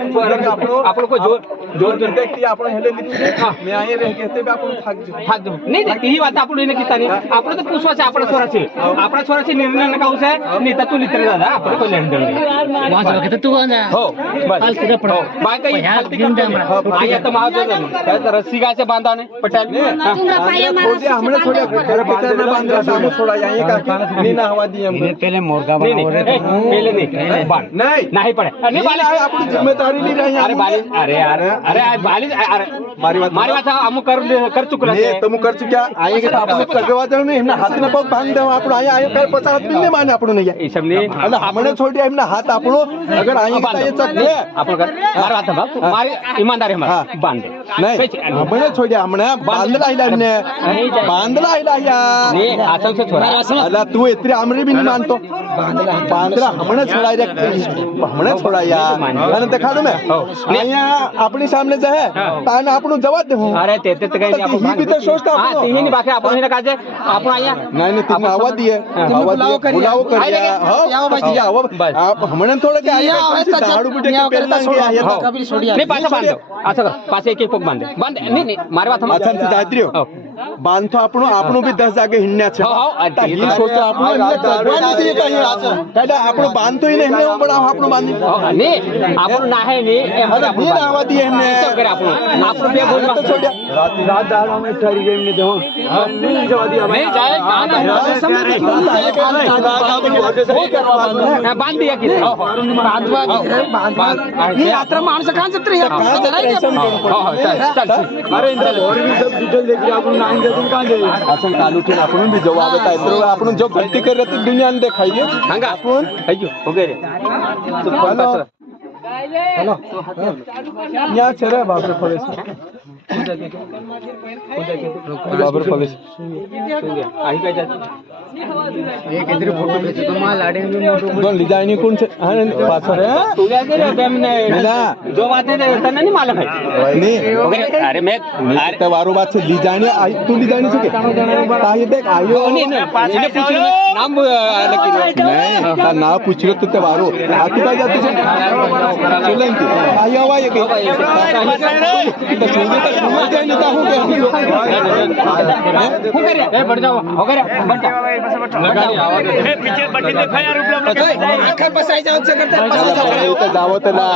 આપણો કોઈ જોર करते कि आपण हेले लिखू मैं आए रह कहते भी आपण थाक जाऊ નહીં નહીં એ વાત આપણે એને કીધા નહીં આપણે તો પૂછવા છે આપણા છોરા છે નિર્ણય નકાવું છે નહીં તો તું લીધે દાદા આપણે કોઈ લેણ દેણ નહીં વાંચો કે તું આના હો બસ હાલ સીધા પડો બાય કઈ આયા તો માવજો ને રસ્સી ગાસે બાંધાને પટેલ हमने छोड़े घर भीतर में बांध रहा सामने छोड़ा यहीं का नहीं ना हवा दी हमने પેલે મોરગા पहले नहीं बांध नहीं पड़े नहीं बाली अपनी जिम्मेदारी नहीं रही अरे बाली अरे यार अरे बाली अरे मारी बात हम कर चुकला है तुम कर चुक्या आएंगे तो आपण करवा दे नहीं हमने हाथ में पग बांध दे आपण आए आए कर 50 दिन नहीं माने आपण नहीं ये सब नहीं એટલે हमने छोड़ दिया हमने हाथ આપણો अगर आएंगे तो ये चक ले आपण कर मारी बात बाप मारी ईमानदारी हमारा बांध दे नहीं हमने छोड़ दिया हमने बांधला आइला हमने बांधला आइला यार नहीं आसन से छोड़ा अला तू इतनी आमरी भी नहीं मानतो बांधला हमने छोड़ा रे हमने छोड़ा यार मैंने देखा दो मैं અહીંયા આપણી સામે જ હે તાને આપણું જવા દે હું અરે તે કઈ આપણે ઈ ભીતર સોચતા હા તીની ની બાકી આપણે એને કાજે આપણો અહીંયા નહીં નહીં તમે આવવા દીએ બુલાવો કરીએ હા આવો ભાઈ આવો આપ હમણે થોડે કે આયા ઝાડુ બુટે કે પહેલા કે આયા કબીર છોડી નહીં પાછા બાંધો આછા પાછે એક પગ બાંધે બાંધ નહીં મારી વાત अच्छा दादरियो बांधतो આપણું भी 10 जागे हिंडण्या છે હા ઈ સોચો આપણું જગવા નથી કઈ કાડા આપણું બાંધતો ઈ ને એમને બનાવ આપણું બાંધી નહીં આપણું ના હે નહીં અરે નહીં આવવા દી એમને કરે આપણું બે બોલ તો છોડ્યા રાત દાડા में ठहरी गई एमने देखो नहीं जवा दिया नहीं जाए बांध दिया कि ये यात्रा माणस कान जत्रे अरे इंद्र और भी सब डिटेल देख रहे आपण नाइन देतो का दे असं कालू के आपण भी जवाब आता है तो आपण जो गलती कर रहे थे दुनिया ने दिखाइए हंगा आपण अयो हो गए तो हेलो यहाँ चले बाबरे फॉरेस्ट बाबर कॉलेज आई काय जात एक इधर फोटो खींचे तो मां लाडे में मोटो दोन डिजाइन कौन से हां पाछर है तू क्या करे बेमने ना जो बातें तने नहीं मालूम है नहीं अरे मैं अरे वारो बात से डिजाइन आई तू डिजाइन से के ताही देख आयो नहीं इने पूछ नाम लेकिन नहीं का ना पूछ लो तो वारो आती का जाती से चलें की आयो आवा ये के तो सोचे तो समझ जाए नहीं हो गया हो करे ए बढ़ जाओ हो करे बढ़ जा लगा आवाज ए पीछे बठी देखा यार उपलब्ध आखर बसाई जाओ से करते जाओ तो ना